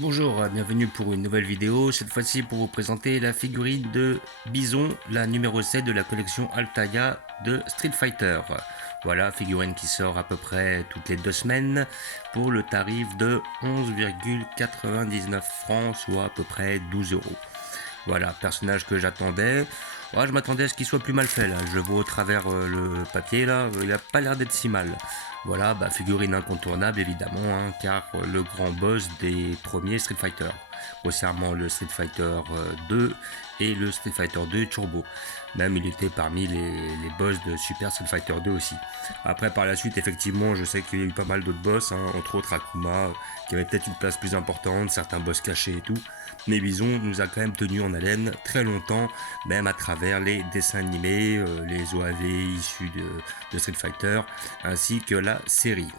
Bonjour, bienvenue pour une nouvelle vidéo, cette fois-ci pour vous présenter la figurine de Bison, la numéro 7 de la collection Altaïa de Street Fighter. Voilà, figurine qui sort à peu près toutes les 2 semaines pour le tarif de 11,99 francs, soit à peu près 12 euros. Voilà, personnage que j'attendais. Ouais, je m'attendais à ce qu'il soit plus mal fait là. Je vois au travers le papier là, il a pas l'air d'être si mal. Voilà, bah, figurine incontournable évidemment, hein, car le grand boss des premiers Street Fighter, concernant le Street Fighter 2 et le Street Fighter 2 Turbo. Même il était parmi les boss de Super Street Fighter 2 aussi. Après par la suite effectivement je sais qu'il y a eu pas mal d'autres boss, hein, entre autres Akuma, qui avait peut-être une place plus importante, certains boss cachés et tout. Mais Bison nous a quand même tenu en haleine très longtemps, même à travers les dessins animés, les OAV issus de Street Fighter, ainsi que la série.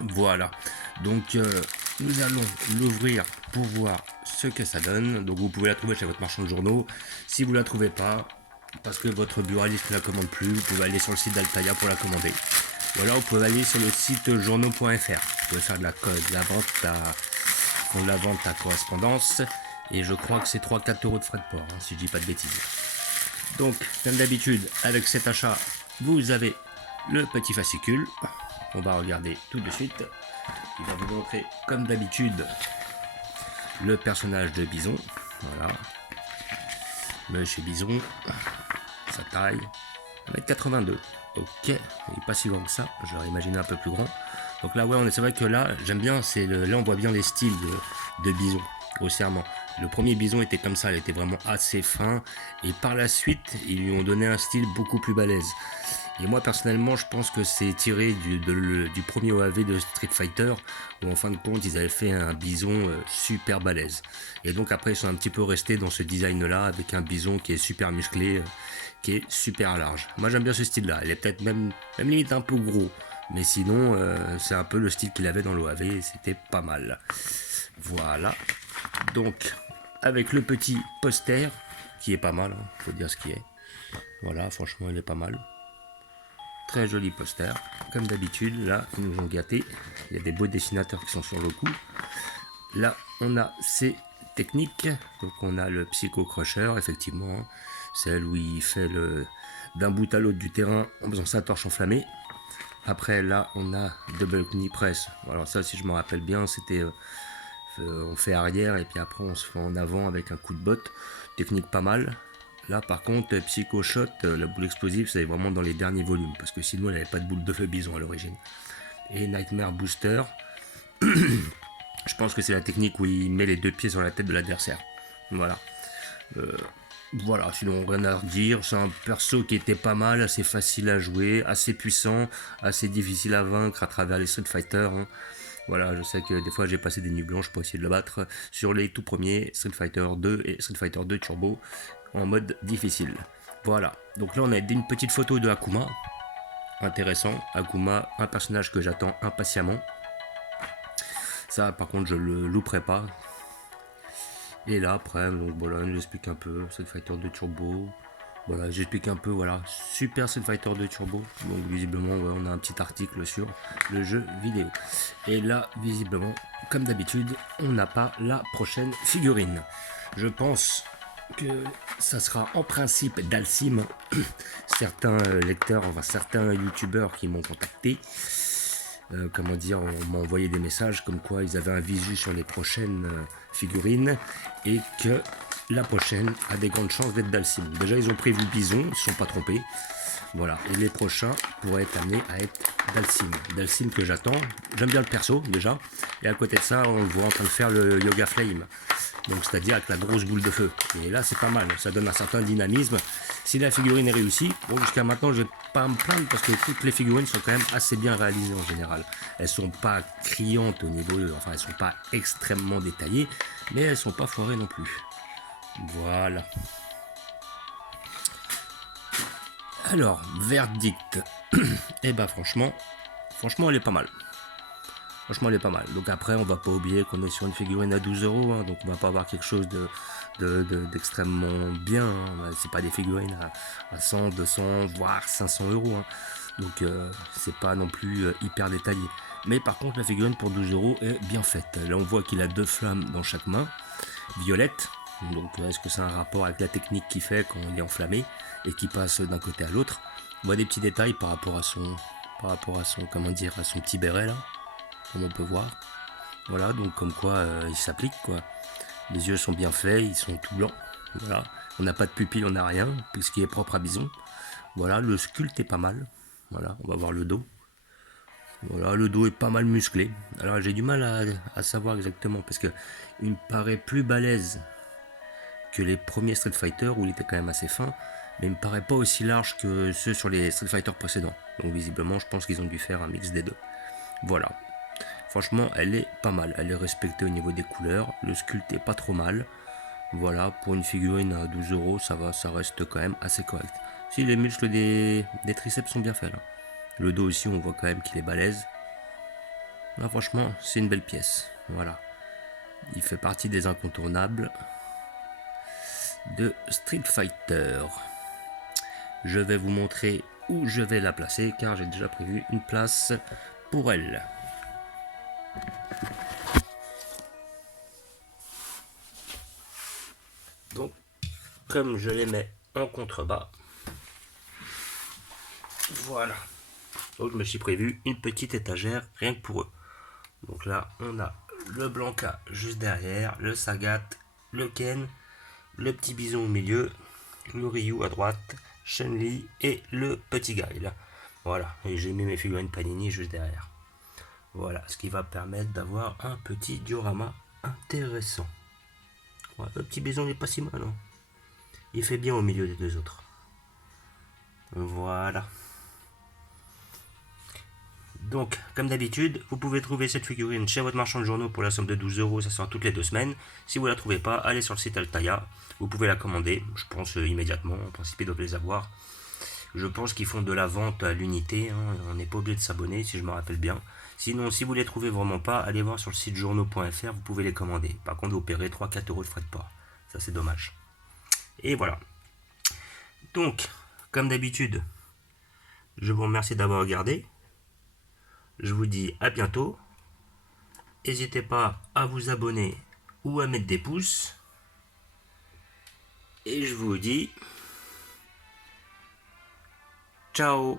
Voilà, donc nous allons l'ouvrir pour voir ce que ça donne. Donc vous pouvez la trouver chez votre marchand de journaux. Si vous ne la trouvez pas, parce que votre buraliste ne la commande plus, vous pouvez aller sur le site d'Altaïa pour la commander. Ou alors vous pouvez aller sur le site journaux.fr. Vous pouvez faire de la vente à correspondance. Et je crois que c'est 3-4 euros de frais de port, hein, si je dis pas de bêtises. Donc, comme d'habitude, avec cet achat, vous avez le petit fascicule. On va regarder tout de suite. Il va vous montrer, comme d'habitude, le personnage de Bison. Voilà. Monsieur Bison, sa taille, 1m82. Ok, il n'est pas si grand que ça, je l'aurais imaginé un peu plus grand. Donc là, ouais, c'est vrai que là, j'aime bien, là on voit bien les styles de Bison, grossièrement. Le premier Bison était comme ça, il était vraiment assez fin, et par la suite, ils lui ont donné un style beaucoup plus balèze. Et moi personnellement, je pense que c'est tiré du premier OAV de Street Fighter, où en fin de compte, ils avaient fait un Bison super balèze. Et donc après, ils sont un petit peu restés dans ce design-là, avec un Bison qui est super musclé, qui est super large. Moi j'aime bien ce style-là, il est peut-être même limite un peu gros, mais sinon, c'est un peu le style qu'il avait dans l'OAV, et c'était pas mal. Voilà, donc avec le petit poster, qui est pas mal, hein, faut dire ce qui est. Voilà, franchement, il est pas mal. Très joli poster. Comme d'habitude, là, ils nous ont gâtés. Il y a des beaux dessinateurs qui sont sur le coup. Là, on a ces techniques. Donc, on a le Psycho Crusher, effectivement. Celle où il fait d'un bout à l'autre du terrain en faisant sa torche enflammée. Après, là, on a Double Knee Press. Alors, ça, si je me rappelle bien, c'était. On fait arrière et puis après, on se fait en avant avec un coup de botte. Technique pas mal. Là, par contre, Psycho Shot, la boule explosive, c'est vraiment dans les derniers volumes, parce que sinon, elle n'avait pas de boule de feu bison à l'origine. Et Nightmare Booster, je pense que c'est la technique où il met les deux pieds sur la tête de l'adversaire. Voilà. Voilà, sinon rien à redire. C'est un perso qui était pas mal, assez facile à jouer, assez puissant, assez difficile à vaincre à travers les Street Fighter, hein. Voilà, je sais que des fois j'ai passé des nuits blanches pour essayer de le battre sur les tout premiers Street Fighter 2 et Street Fighter 2 Turbo en mode difficile. Voilà, donc là on a une petite photo de Akuma. Intéressant, Akuma, un personnage que j'attends impatiemment. Ça par contre je le louperai pas. Et là après, donc voilà, j'explique un peu Street Fighter 2 Turbo. Voilà, j'explique un peu, voilà, Super Street Fighter 2 Turbo. Donc visiblement, ouais, on a un petit article sur le jeu vidéo. Et là, visiblement, comme d'habitude, on n'a pas la prochaine figurine. Je pense que ça sera en principe Dalsim. Certains lecteurs, enfin certains youtubeurs qui m'ont contacté, comment dire, on m'a envoyé des messages comme quoi ils avaient un visu sur les prochaines figurines et que la prochaine a des grandes chances d'être Dalsim. Déjà ils ont prévu Bison, ils ne se sont pas trompés. Voilà, et les prochains pourraient être amenés à être Dalsim. Dalsim que j'attends, j'aime bien le perso déjà, et à côté de ça on le voit en train de faire le Yoga Flame. Donc c'est-à-dire avec la grosse boule de feu. Et là c'est pas mal, ça donne un certain dynamisme. Si la figurine est réussie, bon jusqu'à maintenant je vais pas me plaindre parce que toutes les figurines sont quand même assez bien réalisées en général. Elles sont pas criantes au niveau, enfin elles sont pas extrêmement détaillées, mais elles sont pas foirées non plus. Voilà. Alors, verdict. Eh ben franchement elle est pas mal. Franchement, elle est pas mal. Donc après, on va pas oublier qu'on est sur une figurine à 12 euros, hein, donc on va pas avoir quelque chose d'extrêmement bien, hein. C'est pas des figurines à 100, 200, voire 500 euros, hein. Donc c'est pas non plus hyper détaillé. Mais par contre la figurine pour 12 € est bien faite. Là on voit qu'il a 2 flammes dans chaque main, violettes. Donc est-ce que c'est un rapport avec la technique qu'il fait quand il est enflammé et qui passe d'un côté à l'autre. On voit des petits détails par rapport à son comment dire, à son petit béret là, comme on peut voir. Voilà, donc comme quoi il s'applique quoi. Les yeux sont bien faits, ils sont tout blancs. Voilà, on n'a pas de pupille, on n'a rien, ce qui est propre à Bison. Voilà, le sculpte est pas mal. Voilà, on va voir le dos. Voilà, le dos est pas mal musclé. Alors j'ai du mal à savoir exactement parce que il me paraît plus balèze que les premiers Street Fighter où il était quand même assez fin, mais il me paraît pas aussi large que ceux sur les Street Fighter précédents. Donc visiblement, je pense qu'ils ont dû faire un mix des deux. Voilà. Franchement, elle est pas mal. Elle est respectée au niveau des couleurs. Le sculpte est pas trop mal. Voilà, pour une figurine à 12 €, ça va, ça reste quand même assez correct. Si les muscles des triceps sont bien faits là. Le dos aussi, on voit quand même qu'il est balèze. Là, franchement, c'est une belle pièce. Voilà. Il fait partie des incontournables de Street Fighter. Je vais vous montrer où je vais la placer car j'ai déjà prévu une place pour elle. Donc, comme je les mets en contrebas, voilà. Donc, je me suis prévu une petite étagère rien que pour eux. Donc là, on a le Blanca juste derrière, le Sagat, le Ken, le petit Bison au milieu, le Ryu à droite, Chun-Li et le petit Guile. Voilà, et j'ai mis mes figurines Panini juste derrière. Voilà, ce qui va permettre d'avoir un petit diorama intéressant. Ouais, le petit Bison n'est pas si mal, hein. Il fait bien au milieu des deux autres. Voilà. Donc, comme d'habitude, vous pouvez trouver cette figurine chez votre marchand de journaux pour la somme de 12 €, ça sort toutes les 2 semaines. Si vous ne la trouvez pas, allez sur le site Altaïa, vous pouvez la commander, je pense immédiatement, en principe ils doivent les avoir. Je pense qu'ils font de la vente à l'unité, hein. On n'est pas obligé de s'abonner si je me rappelle bien. Sinon, si vous les trouvez vraiment pas, allez voir sur le site journaux.fr, vous pouvez les commander. Par contre, vous paierez 3-4 € de frais de port. Ça, c'est dommage. Et voilà. Donc, comme d'habitude, je vous remercie d'avoir regardé. Je vous dis à bientôt. N'hésitez pas à vous abonner ou à mettre des pouces. Et je vous dis ciao.